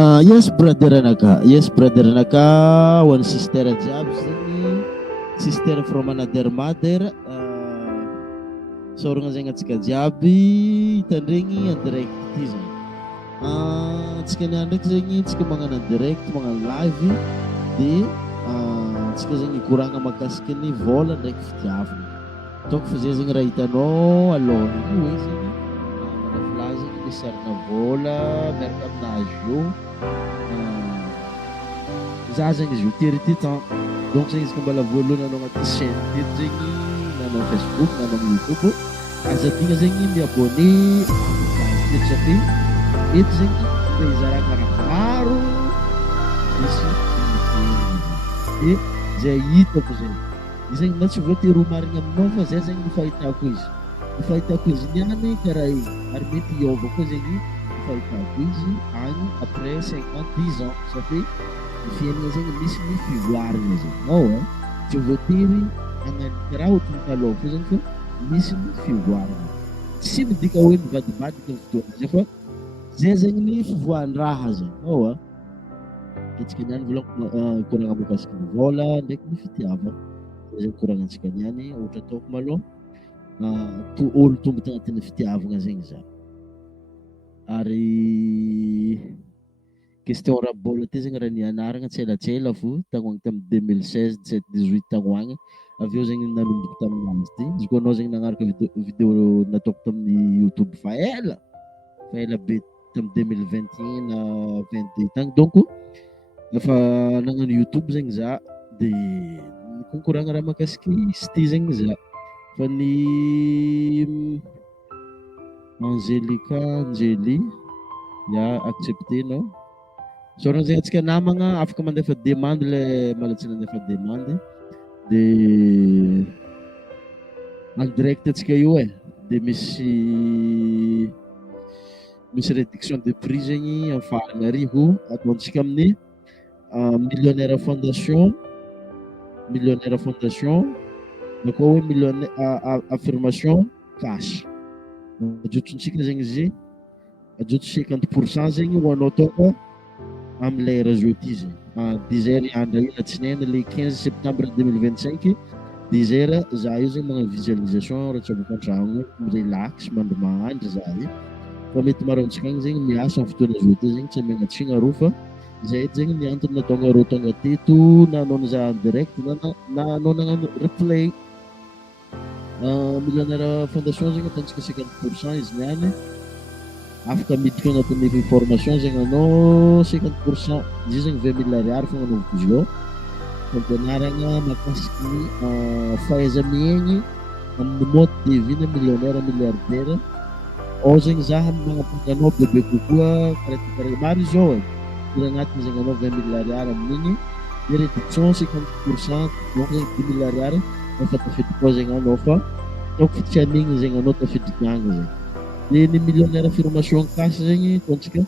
Yes brother anaka, yes brother anaka, one sister jiaby zegny, sister from another mother. Saoragna zegny antsika jiaby hitandregny en direct ty zany. Antsika niany ndraiky zegny tsika magnano en direct, magnano live de antsika zegny hikoragna mahakasiky ny vôla ndraiky fitiavana. Donc fa zay zegny raha hitanao alohany io hoe zegny manavila zegny le sarina vôla miaraka aminazy io. Za zegny izy io tery ty temps. Donc zegny izy ka mbola voalohany anao agnaty chaîne teto zegny na anao Facebook na anao YouTube, azadigna zegny miabôné teto satria eto zegny mba hizaragna raha maro misy de zay hitako zegny. Io zegny na tsy voatery ho marigny aminao fa zay zegny ny fahitako izy. Ny fahitako izy niany karaha igny ary mety hiôva koa zegny ny fahitako izy agny après 50-10 ans satria ny fiainana zegny misy ny fivoarana zegny ao tsy voatery hagnano karaha ohatran'ny taloha fo zegny fa misy ny fivoarana. Tsy midika hoe mivadibadika ny fotoana zay fa zay zegny ny fivoahan-draha zegny ao antsika niany volako koragna mahakasiky ny vôla ndraiky ny fitiavana. Zay koragna antsika niany ohatra ataoko maloha olo tombo tagnatin'ny fitiavana zegny za. Ary question raha-bola ty zegny raha nianaragna tselatsela fo tagny tamin'ny 2016 17 18 tagny agny avy eo zegny nanomboka taminazy ty. Izy koa anao zegny nagnaraka vidéo nataoko tamin'ny YouTube fa ela be tamin'ny 2021 na 22 tagny. Donc efa nagnano YouTube zegny za de konkoragna raha mahakasiky izy ty zegny za. Fa ny Angélie ya acceptenao saoragna zegny antsika namagna afaka mandefa demande le malatsiny mandefa demande de en direct antsika io de misy réduction de prix zegny amin'ny farany arivo ataontsika amin'ny millionnaire fondation na koa hoe millionnaire affirmation cash. Ajotsontsika zegny izy ajotso 50% zegny ho anao tonga amin'ny lera jeudi zegny 10 heures andro io latsinainy le 15 septembre 2025 10 heures za io zegny magnano visualisation raha tsy avoko an-tragno relax mandry za io fa mety marantsika agny zegny miasa amin'ny fotoana jeudi zegny tsy megnatsina aro fa zay zegny ny antony natonga rô tonga teto na anao za en direct na anao nagnano replay. Millionnaire fondation zegny ataontsika 50% izy niany afaka miditra agnatin'ny information zegny anao 50% izy zegny 20 000 ariary fogna anaovako izy io fampianaragna mahakasiky ny fahaiza-miaigny amin'ny mode de vie na millionnaire milliardaire. Ao zegny za magnampaka anao bebe kokoa karaha maro izy ao ira agnatiny zegny anao 20 000 ariary amin'igny de réduction 50% donc zegny 10 000 ariary efa tafiditra koa zegny anao fa ataoko fitianigny zegny anao tafiditra agny zegny. De ny millionnaire affirmation cash zegny ataontsika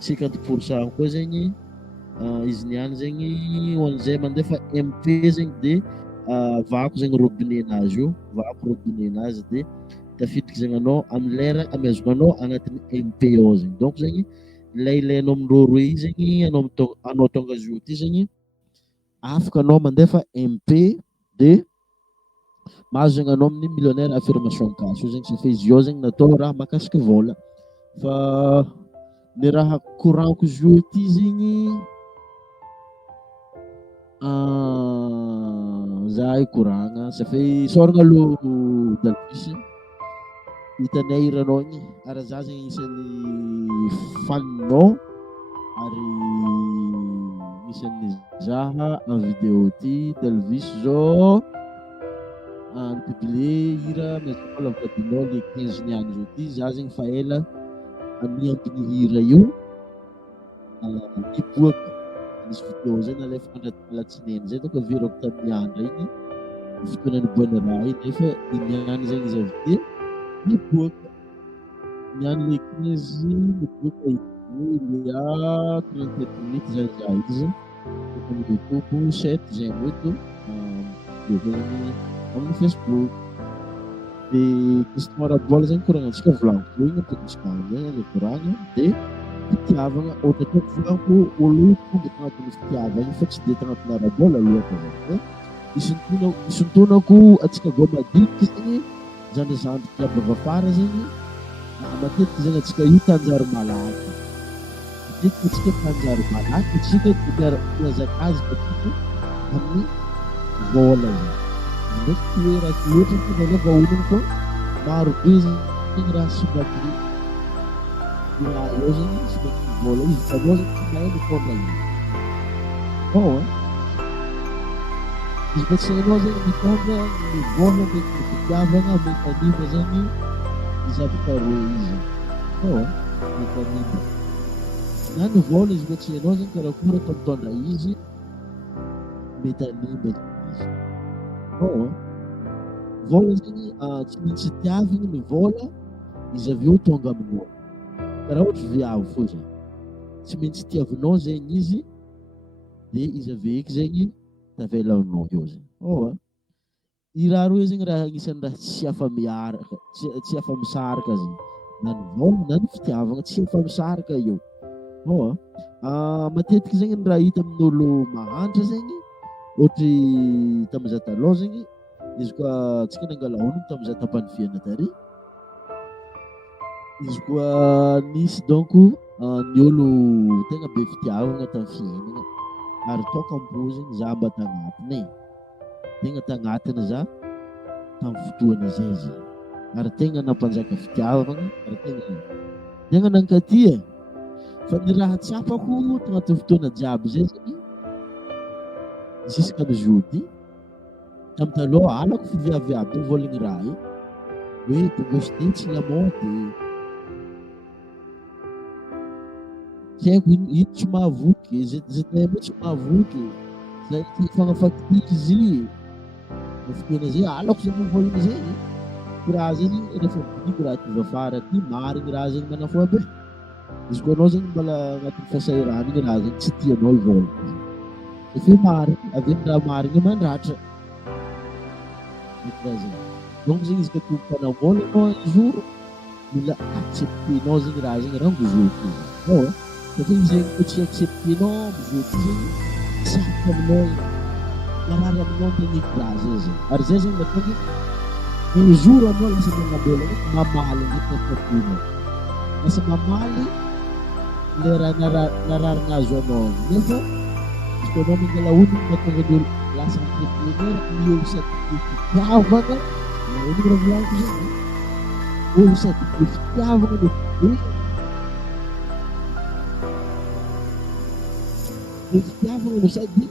50% koa zegny izy niany zegny ho an'izay mandefa MP zegny de vahako zegny robinet-nazy io vahako robinet-nazy de tafiditra zegny anao amin'ny lera amezoko anao agnatin'ny MP ao zegny. Donc zegny ilay ilainao amin'ireo roe zegny anao tonga jour ty zegny afaka anao mandefa MP de mahazo zegny anao amin'ny millionnaire affirmation cash io zegny safa izy io zegny natao raha mahakasiky vôla. Fa ny raha koragnako izy io ty zegny za ikoragna safa isaoragna aloha Dalvis hitanay hiranao igny ary za zegny isan'ny faninao ary isan'ny zaha en vidéo ty Dalvis zao publié hira miazaka lavadinao le 15 niany zao ty za zegny fa ela aniampiny hira io niboaka misy vidéo zay nalefa latsinainy zay donc averako tamin'ny andra igny fotoana niboana raha iny nefa niany zegny izy avy te niboaka niany le 15 niboaka il y a 37 minutes zay za izy amin'ny YouTube 7 zay moto amin'ny Facebook de histoire bola zegny koragna antsika volagniko igny tokony zegny koragna de fitiavagna ohatra ataoko volaniko olo tonga tagnatin'ny fitiavagna fa tsy de tagnatin'ny ara-bôla loatra zany isintonako antsika gao madiniky zegny zandrizandry jiaby afara zegny matetiky zegny antsika io tanjary malaky matetiky antsika tanjary malaky atsika miazakazaka tiko amin'ny vôla zegny ndraiky toeraka loatra fanaleva olony koa maro be zegny raha sibaky raha io zegny sibaky vôla izy anao zegny tsy mahay mitondra izy izy fa tsy hainao zegny mitondra ny vôla ndraiky ny fitiavagna mekanima zegny izy afaka roe izy mekanima na ny vôla izy fa tsy hainao zegny karakory atao mitondra izy metanima izy vôla zegny tsy maintsy tiavagna ny vôla izy avy eo tonga aminao karaha ohatra viavy fô zany tsy maintsy tiavinao zegny izy de izy ave eky zegny tavelanao eo zegny i raha roe zegny raha agnisan'ny raha tsy afa-miaraka tsy afa-misaraka zegny na ny vôla na ny fitiavagna tsy afa-misaraka eo matetiky zegny ny raha hita amin'olo mahantra zegny ohatra tamin'iza taloha zegny izy koa antsika nangala honogno tamin'iza tampanifiana tary izy koa nisy donc ny olo tegna be fitiavagna tamin'ny fiainana ary tôkampo zegny za mba tagnatiny tegna tagnatiny za tamin'ny fotoana zay zegny ary tegna nampanjaka fitiavagna ary tegna nankaty fa ny raha tsapako tagnatin'ny fotoana jiaby zay zegny jusqu'à aujourd'hui tamin'ny taloha alako fiviaviaby voligny raha io hoe bogosité tsy lamaody tsy haiko ino tsy mahavoky ZTM tsy mahavoky zay fagnafaty izy ny fotoana zay alako zay voligny zay raha zegny rehefa vidiko raha tivy afara ty marigny raha zegny manafoa be izy koa anao zegny mbola agnatin'ny fasahirana igny raha zegny tsy tianao ivôla efe marigny avy ny raha marigny mandratra raha zegny donc zegny izy ka tomponkanam-bôla anao un jour mila acceptenao zegny raha zegny rango zoky satria zegny ko tsy acceptenao mizoky zegny tsy afaka aminao marary aminao teniky raha zay zegny ary zay zegny matonga un jour anao lasa manambola mamaly ndraiky ataponao lasa mamaly le raha nararinazo anao nefa izy koa anao mangala honogno matonga ny olo lasa entrepreneur ny olo sady fitiavagna honogno raha volaniko zegny olo sady fitiavagna no fitiavagna no sady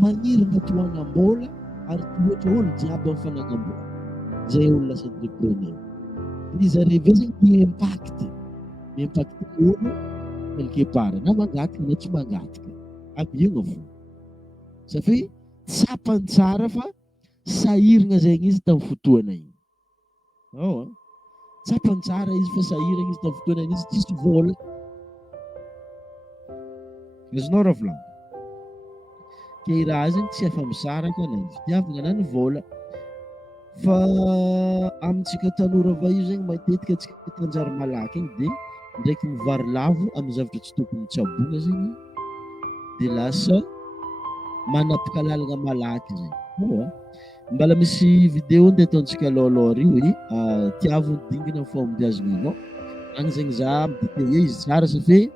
maniry matoagnam-bola ary toetra olo jiaby amin'ny fanagnam-bola zay olo lasa entrepreneur izy arrivé zegny mi-impacte olo quelque part na mangataka na tsy mangataka abiagna fo satria tsapany tsara fa sahiragna zegny izy tamin'ny fotoana igny tsapany tsara izy fa sahiragna izy tamin'ny fotoana igny izy tsisy vôla azonao raha volagny ke i raha zegny tsy afa-misaraka na ny fitiavagna na ny vôla fa amintsika tanora va io zegny matetika atsika tanjary malaky igny de ndraiky mivary lavo amin'ny zavatra tsy tokony tsabogna zegny de lasa manapaka lalagna malaky zegny mbala misy vidéo nde ataontsika alohaaloha ry hoe tiavo dingina ny fahombiazana anao agny zegny za midétaillé izy tsara satria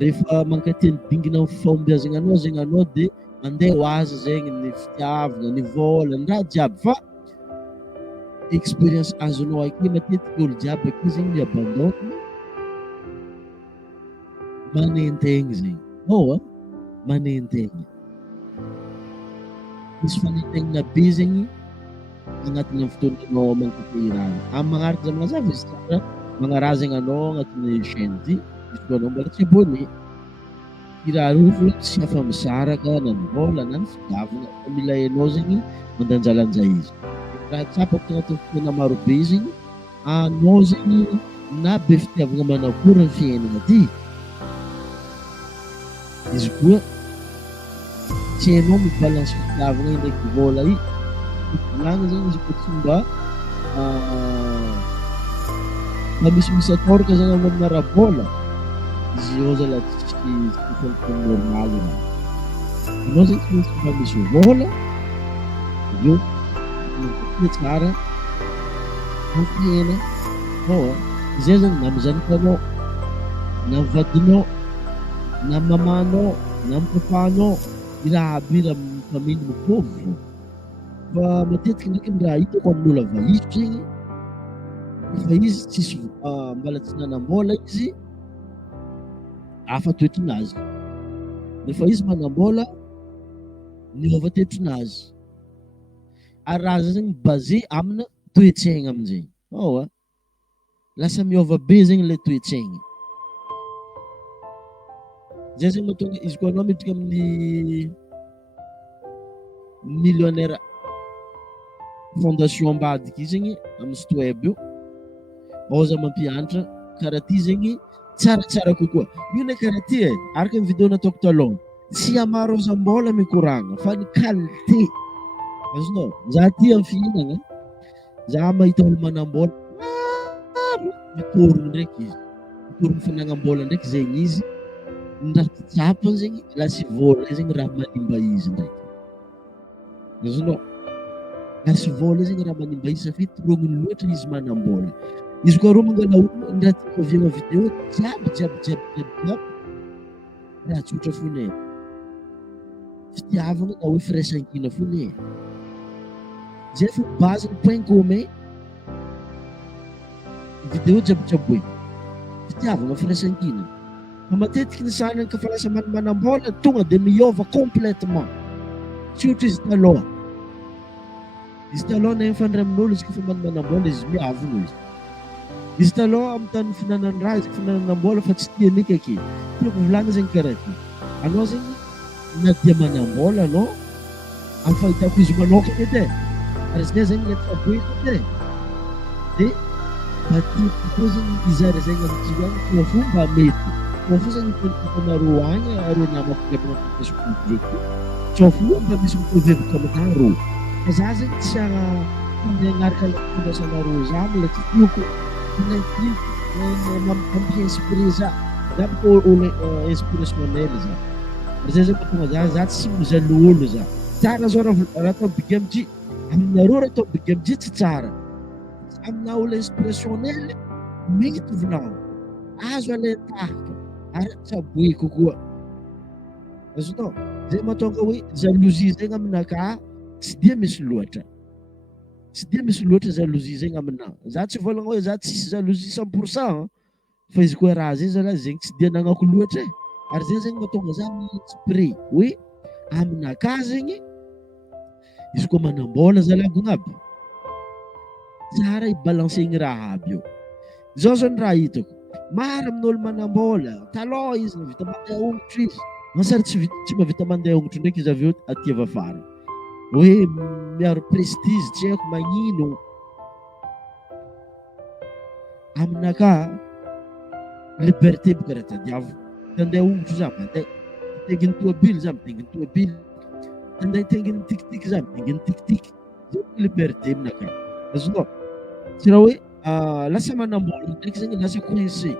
rehefa mankaty ny dingina ny fahombiazana anao zegny anao de mandeha ho azy zegny ny fitiavagna ny vôla ny raha jiaby fa expérience azonao aky matetiky olo jiaby aky zegny miabandona manentegny zegny manentegny misy fanentegnina be zegny agnatin'ny fotoananao mankatehirana amin'ny magnaraka za magnazava izy tsara magnaraha zegny anao agnatin'ny chaîne ty izy koa anao mbola tsy abonné i raha io fô tsy afa-misaraka na ny vôla na ny fitiavagna fa mila hainao zegny mandanjalanja izy raha tsapako agnatin'ny fotoana maro be zegny anao zegny na be fitiavagna manakory ny fiainana ty izy koa tsy hainao mibalance fitiavagna io ndraiky vôla io volagna zegny izy koa tsy mba mba misimisy atoraka zegny amin'ny ara-bôla izy io zalahy tsy fontony normaly raha. Anao zany tsy maintsy mba misy vôla, avy eo tsara hena izay zany na am'zanakanao, na am'vadinao, na mamanao, na am'papanao, i raha aby io raha mifameno mitovy fô. Fa matetiky ndraiky raha hitako amin'olo vahizo zegny, efa izy tsisy mbala tsy nanam-bôla izy, hafa toetrinazy. Rehefa izy manam-bôla, miova toetrinazy. Ary raha zay zegny basé amina toe-tsaigna amin'izay. Lasa miôva be zegny le toe-tsaigny. Zay zegny mahatonga izy koa anao miditra amin'ny millionnaire fondation ambadiky io zegny amin'ny site web io, za mampianatra karaha ty zegny tsaratsara kokoa. Io ne karaha ty araka ny vidéo nataoko taloha, tsy hamaroazam-bôla mikoragna fa ny qualité. Azonao, za ty amin'ny fihinagna, za mahita olo manam-bôla mitorogno ndraiky izy, mitorogno finanam-bôla ndraiky zegny izy, ny raha tsapany zegny lasy vôla zegny raha manimba izy ndraiky. Azonao, lasy vôla zegny raha manimba izy safidy torognony loatra izy manam-bôla. Izy koa rô mangala olo ny raha tiako aviagna vidéo jiaby raha tsotra foana fitiavagna na hoe firaisankina foana zay fo base ny point commun vidéo jiabijiaby hoe fitiavagna firaisankina. Fa matetiky ny sanany kafa lasa manam-bôla tonga de miôva complètement, tsy ohatry izy taloha. Izy taloha na mifandray amin'olo izy kafa manam-bôla izy miavogno izy. Izy taloha amin'ny tany finanany raha izy finanam-bôla fa tsy tia nika ake. Tiako volagna zegny karaha ty. Anao zegny na dia manam-bôla anao, amin'ny fahitako izy manokana edy ary izy zegny le tsaboeko edy de matetiky koa zegny izary zegny amintsika agny koa fomba mety. Koa fo zegny hitanareo agny areo namako ndraiky Facebook ndraiky, tsao fomba misy mitovevaka aminareo. Fa za zegny tsy hagnaraka fampiasanareo za mbola tsy tiako mampi-inspiré za bôka olo inspirationnel za. Zay zegny mahatonga za tsy mijaloux olo za. Tsara zao raha atao big MJ, aminareo raha atao big MJ tsy tsara. Amina olo inspirationnel mety volagno, azo alay tahaka ary tsaboeko koa. Azonao, zay mahatonga hoe jalousie zegny aminakahy tsy dia misy loatra. Tsy dia misy loatra jalousie zegny aminahy. Za tsy volagna hoe za tsisy jalousie 100%, fa izy koa raha zay zalahy zegny tsy dia anagnako loatra ary zay zegny mahatonga za mi-inspiré hoe aminakahy zegny izy koa manam-bôla zalahy agnaby, tsara ibalansegny raha aby io. Zao zany raha hitako, maro amin'olo manam-bôla, taloha izy navita mandeha ongotro izy, masary tsy mahavita mandeha ongotro ndraiky izy avy eo aty avafara. Hoe miaro prestige tsy haiko magnino. Aminakahy liberté boka raha tadiavo. Tandeha ongotro za mandeha, mitenginy tôbily za mitenginy tôbily, tandeha hitenginy tikitika za mitenginy tikitika. Zay liberté aminakahy. Azonao, tsy raha hoe lasa manam-bôla ndraiky zegny lasa coincé,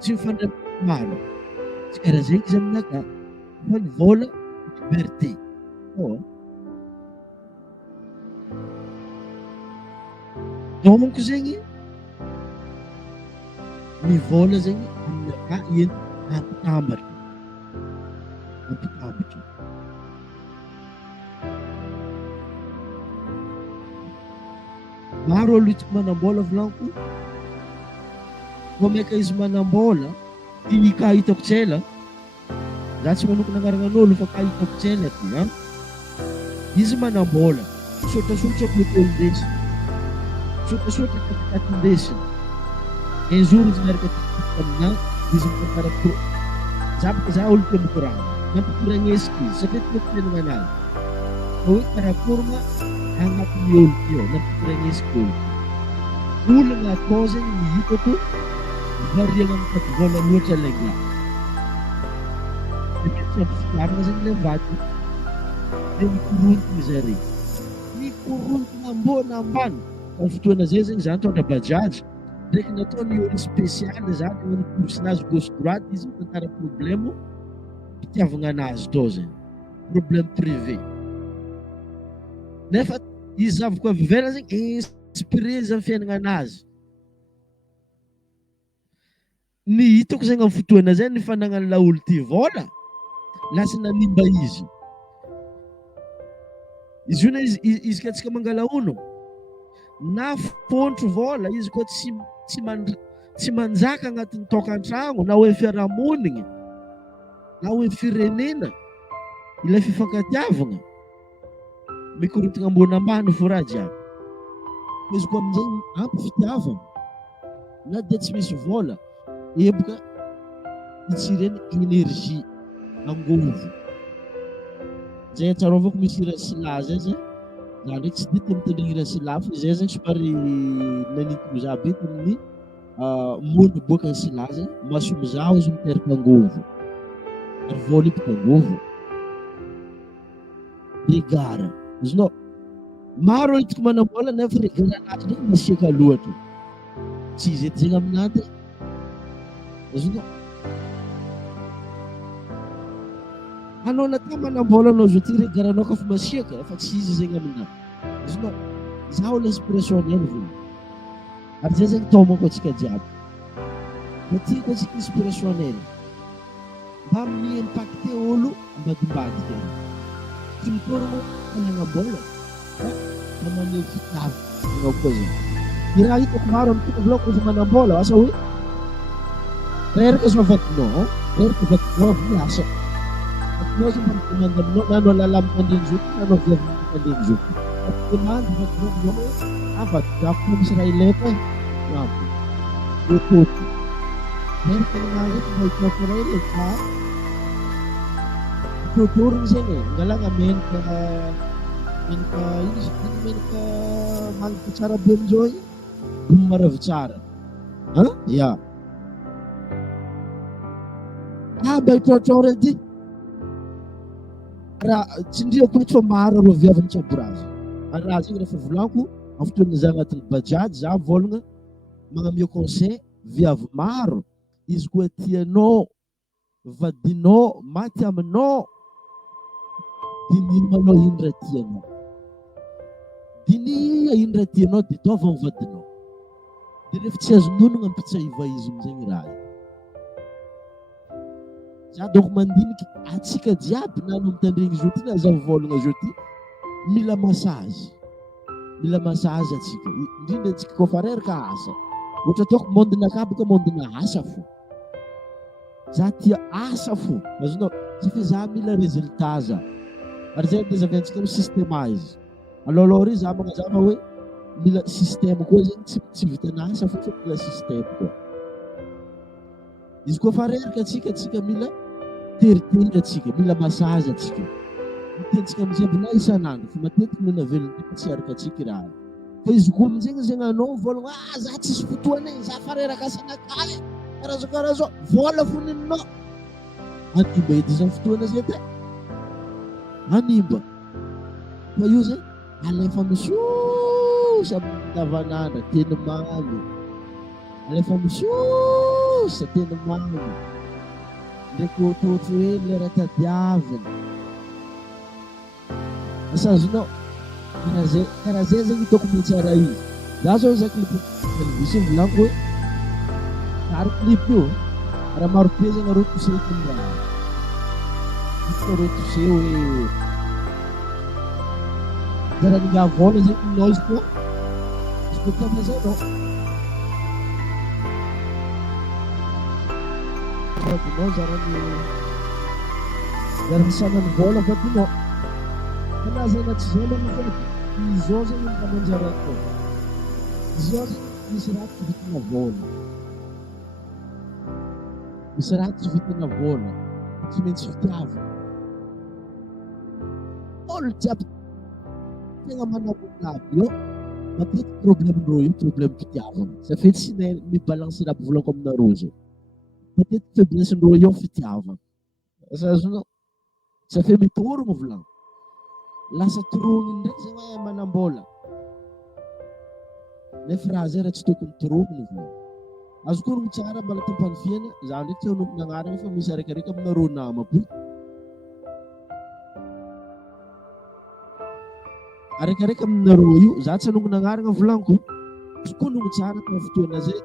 tsy mifandray maro, tsy karaha zegny izy aminakahy. Fa ny vôla liberté. Donc zegny ny vôla zegny aminakahy ento mampitambatra. Maro olo hitako manam-bôla volaniko, vao maika izy manam-bôla, ty ka hitako tsela, za tsy manokana agnaranan'olo fa ka hitako tsela ty izy manam-bôla, misaotrasaotra kokoindesiny, misaotrasaotra katikatindesiny. Un jour izy miaraka tikitika aminahy, izy mikarakô. Za bôka za olo tia mikoragna, nampikoragnesiko izy satria tiako fiainagna anazy. Fa hoe karakoragna agnatin'ny olo ty nampikoragnesiko olo. Olagna atao zegny ny hitako variagna mitady vôla loatra legilahy. Satria tsy ampy fitiavagna zegny le vaty. De mikorontana zare. Mikorontana ambony ambany. Amin'ny fotoana zay zegny za nitondra bajaj, ndraiky nataony olo spesialy zany olo personnage gauche droite izy mitantara problemo fitiavagna anazy tô zany problème privé nefa izy zavako avy ivelany zegny inspiré zany fiainagna anazy ny hitako zegny amin'ny fotoana zay ny fanagnan'ny laolo ty vola lasa nanimba izy io na izy ka tsika mangala ono na fontro vola izy koa tsy manjaka agnatin'ny tokantragno na hoe fiarahamonigny na hoe firenena ilay fifankatiavagna mikorotagna ambony ambany fo raha jiaby izy koa amin'izay ampy fitiavagna na dia tsy misy vola eboka itsireny énergie angovo zay atsarovako misy irasila zay zany ndraiky tsy dia mitandregny irasila fa zay zany somary nanintona za be tamin'ny mony boaka sila zay mahasomy zaho izy miteraka angovo ary vola ipaka angovo regara izy maro hitako manambola nefa regara anazy ndraiky masiaka loatra tsy izy ety zegny aminady izy anao natao manambola anao zo ty regaranao kafa masiaka efa tsy izy zegny aminah izy zaho l'inspirationnel vola ary zay zegny taomako atsika jiaby matiako atsika inspirationnel mba mi-impacté olo ambadimbadika tsy mitorogno mananambola fa maneho fitiavagna koa zegny ny raha hitako maro amin'ny tokovolako rehefa manambola asa hoe reraka zao vadinao reraka vadinao avy miasa vadinao zay mampimandy aminao nanao lala mitandreny zoky nanao viavy mitandreny zoky mampimandy vadinao aminao hoe vadinako misy raha ilaiko ototo reraka nanazy eky mahitako raha ilaiko totorigny zegny angalagna menaka izy menaka magnaka tsara be amin'izao maravy tsara ya mba hitrôtrao redy raha tsindriako eto fa maro arô viavany tsaborazy ary raha zegny rehefa volaniko amin'ny fotoana za agnatin'ny bajady za volagna magnameo conseil viavy maro izy koa tianao vadinao maty aminao dinino manao ino raha tianao dinia ino raha tianao dia taova amin'ny vadinao dia rehefa tsy azononogna ampitsahiva izy amizegny raha za donc mandiniky atsika jiaby na no mitandregny zo ty na za volagna zo ty mila massage atsika indrindra atsika koa fa reraka asa ohatra ataoko mondinaka boka mondina asa fo za tia asa fo azonao satria za mila résultat za ary zay dia zaviantsika amy systémize alôlôha ry za magnazava hoe mila système koa zegny tsy vitana asa fa mila système koa izy koa fa reraka atsika mila teritery atsika mila massage atsika mitentsika amizay na isanandro fa matetiky mina velona tsy araka atsika raha fa izy koa amizegny zegny anao volagna za tsisy fotoana igny za fa reraka asanakahy karaha zao vola fo nininao animba edy zany fotoana zay te animba fa io zay alefa misosa davanandra teny mamy alefa misosa teny mamy ndraiky ohatrohatry hoe lera tadiavina asa azonao karaha zay zegny hitako mitsara izy za zao za clip televisy volaniko hoe ary clip io raha maro be zegny arô toseko ny raha hitako arô tose hoe zara ningavola zegny ninao izy koa izy koa tia amizay nao vadinao zara misanany vola vadinao kana zay na tsy zao lana fa izao zegny mananjaraiko izao zegny misy raha tsy vitana vola misy raha tsy vitana vola tsy maintsy fitiavana olo jiaby tegna manambola aby io matetiky problème-ndreo io problème fitiavana ça fait tsy mibalanse raha volako aminareo zao matetiky faiblesse-ndreo io fitiavana asa azonao ça fait mitorogno volagno lasa torogny ndraiky zegny hoe manambola nefa raha zay raha tsy tokony torogny volagno azoko honogno tsara mbala tam-panifiana za ndraiky tsy hanompo nagnarana fa misy arakaraiky amina rô namako arakaraiky amina rô io za tsy hanongo nagnarana volaniko azoko honogno tsara tamin'ny fotoana zay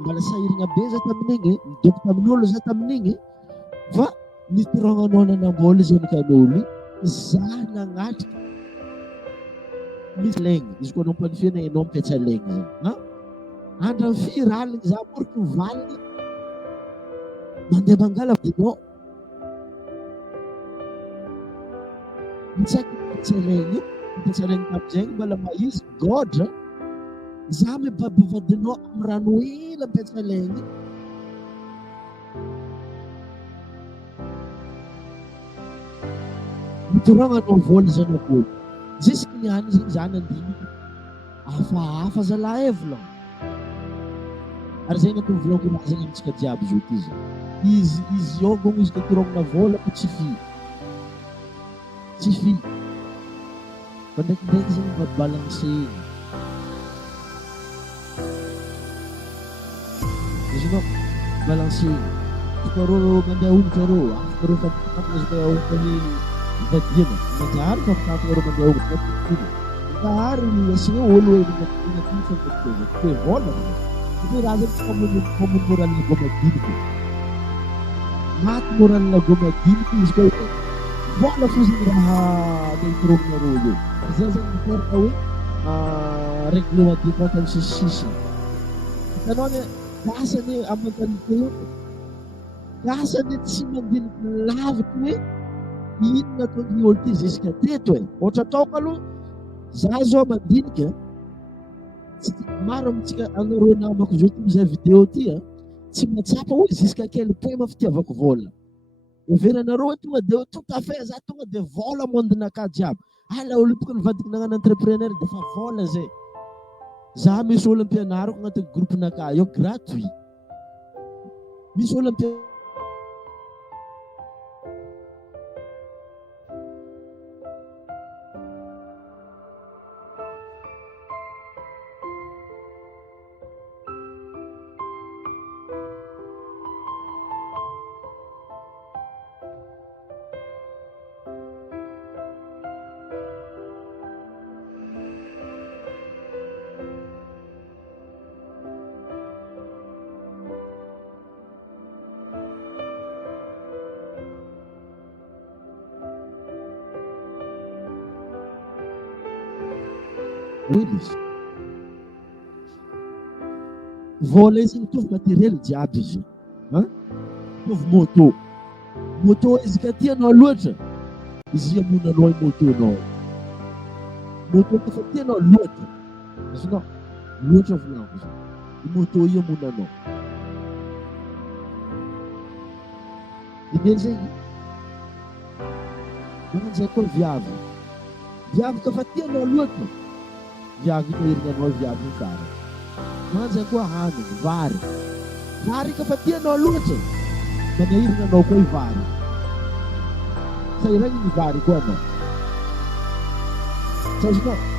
mbala sahiragna be za tamin'igny midoko tamin'olo za tamin'igny fa nitorognanao nanambola zany kan'olo za nagnatrika misy laigny izy koa anao mpanifena ianao mipetsa laigny zany andra ny firy aligny za moriky mivaligny mandeha mangala dinao mitsaiky mipetsa laigny mipetsa laigny tamin'izay mbala maizy godra za mibabivadinao amin'ny rano ela mipetsa laigny mitorognanao vola zany akolo jusque niany zegny za nandiniky hafahafa zalahy e volagno ary zegny atao volagno raha zegny amintsika jiaby zao ty zany izy iogogno izy katorognona vola ko tsy fi fa ndraikindraiky zegny mba balansegny izy anao balansegny izy rô mandeha ongotra rô afaka rô fampitapana izy koa ongotra hoe ivadiana manjary fampitapana rô mandeha ongotra manjary asiana olo hoe magnaty fampitapana hoe vola hoe raha zany tsy famony moralina gomadiniky maty moralina gomadiniky izy koa hoe vola fo zegny raha naitorogna rô io zay zany miteraka hoe règlement de compte amin'ny sisisisiny hitanao ne gasany amin'ny mentalité io gasany tsy mandiniky lavitra hoe inona ataon'ny olo ty jusqu'à teto e ohatra ataoko aloha za zao mandinika maro amintsika anarô namako zao ty mizaha vidéo ty tsy matsapa hoe jusqu'à quel point mafitiavako vola everanareo hoe tonga de tout à fait za tonga de vola mondinaka jiaby ala olo tokony nivadiky nagnano entrepreneur de fa vola zay za misy olo ampianarako agnatin'ny groupinaka eo gratuit misy olo vola izy mitovy materiel jiaby izy mitovy moto izy ka tianao loatra izy amonanao i motonao moto kafa tianao loatra azonao loatra volanko zany i moto io amonanao ine zegny mananjay koa viavy kafa tianao loatra viavy itahirinanao viavy fara mananjay koa hanigny vary kafa tianao loatra manahirinanao koa i vary sahiragny ny vary koa anao sazonao